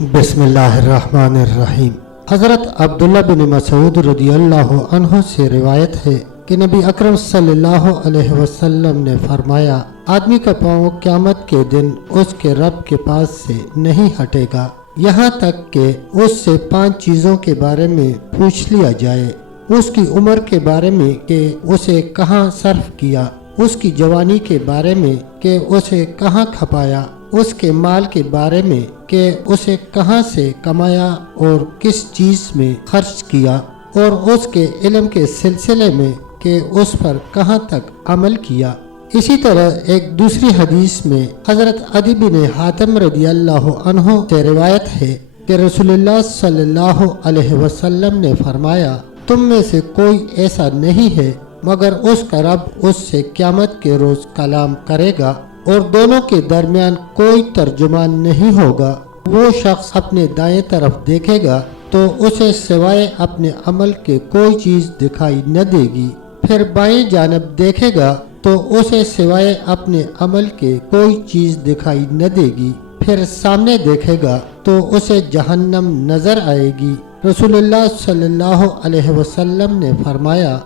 بسم اللہ الرحمن الرحیم۔ حضرت عبداللہ بن مسعود رضی اللہ عنہ سے روایت ہے کہ نبی اکرم صلی اللہ علیہ وسلم نے فرمایا، آدمی کا پاؤں قیامت کے دن اس کے رب کے پاس سے نہیں ہٹے گا یہاں تک کہ اس سے 5 چیزوں کے بارے میں پوچھ لیا جائے۔ اس کی عمر کے بارے میں کہ اسے کہاں صرف کیا، اس کی جوانی کے بارے میں کہ اسے کہاں کھپایا، اس کے مال کے بارے میں کہ اسے کہاں سے کمایا اور کس چیز میں خرچ کیا، اور اس کے علم کے سلسلے میں کہ اس پر کہاں تک عمل کیا۔ اسی طرح ایک دوسری حدیث میں حضرت عدی بن حاتم رضی اللہ عنہ سے روایت ہے کہ رسول اللہ صلی اللہ علیہ وسلم نے فرمایا، تم میں سے کوئی ایسا نہیں ہے مگر اس کا رب اس سے قیامت کے روز کلام کرے گا اور دونوں کے درمیان کوئی ترجمان نہیں ہوگا۔ وہ شخص اپنے دائیں طرف دیکھے گا تو اسے سوائے اپنے عمل کے کوئی چیز دکھائی نہ دے گی، پھر بائیں جانب دیکھے گا تو اسے سوائے اپنے عمل کے کوئی چیز دکھائی نہ دے گی، پھر سامنے دیکھے گا تو اسے جہنم نظر آئے گی۔ رسول اللہ صلی اللہ علیہ وسلم نے فرمایا،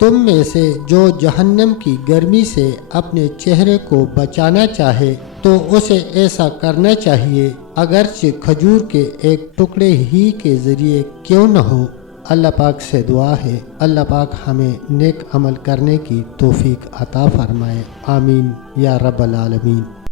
تم میں سے جو جہنم کی گرمی سے اپنے چہرے کو بچانا چاہے تو اسے ایسا کرنا چاہیے، اگرچہ کھجور کے ایک ٹکڑے ہی کے ذریعے کیوں نہ ہو۔ اللہ پاک سے دعا ہے، اللہ پاک ہمیں نیک عمل کرنے کی توفیق عطا فرمائے، آمین یا رب العالمین۔